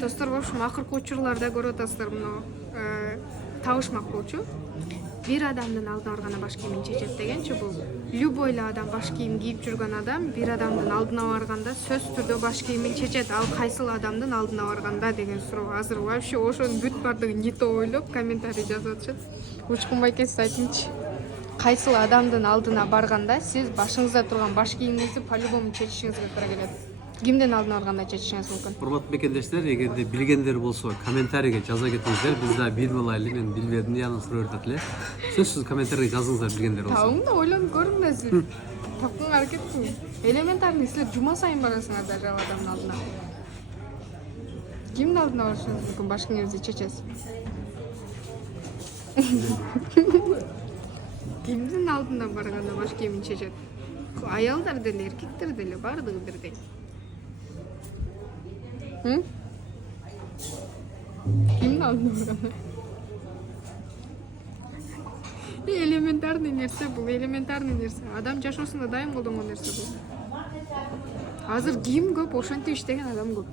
Достор, в общем, акыркы учурларда көрүп атасыздар мына табышмак болчу. Бир адамдын алдына барганда баш кийимин чечет дегенчи, бул любой эле адам баш кийим кийип жүргөн адам бир адамдын алдына барганда сөзсүз түрдө баш кийимин чечет. Ал кайсыл адамдын алдына барганда деген суроо. Азыр вообще ошонун бүт бардыгын не то ойлоп комментарий жазып атышат. Учкун байке, сиз айтыңызчы. Кайсыл адамдын алдына барганда сиз башыңызда турган баш кийимиңизди по-любому чечишиңизге туура келет. Кимдин алдына барганда чечишиңиз мүмкүн? Урматтуу мекендештер, эгерде билгендер болсо комментарийге жаза кетиңиздер. Биз да билип алайлы, мен билбедим дегенди сурап атат эле. Сөзсүз комментарийге жазыңыздар билгендер болсо. Тауыңда ойлонуп көрүңүздөр сиз. Тапкан аракет кылың. Элементарный, силер жума сайын барасыңар даже адамдын алдына. Кимдин алдына барышыңыз мүмкүн баш кийимиңизди чечесиз? Кимдин алдына барганда баш кийимин чечет? Аялдар деле, эркектер деле бардыгы бирдей. Кимдин алдына барганда? Элементарный нерсе бул, элементарный нерсе. Адам жашоосунда дайым колдонгон нерсе бул. Азыр кийим көп, ошентип иштеген адам көп.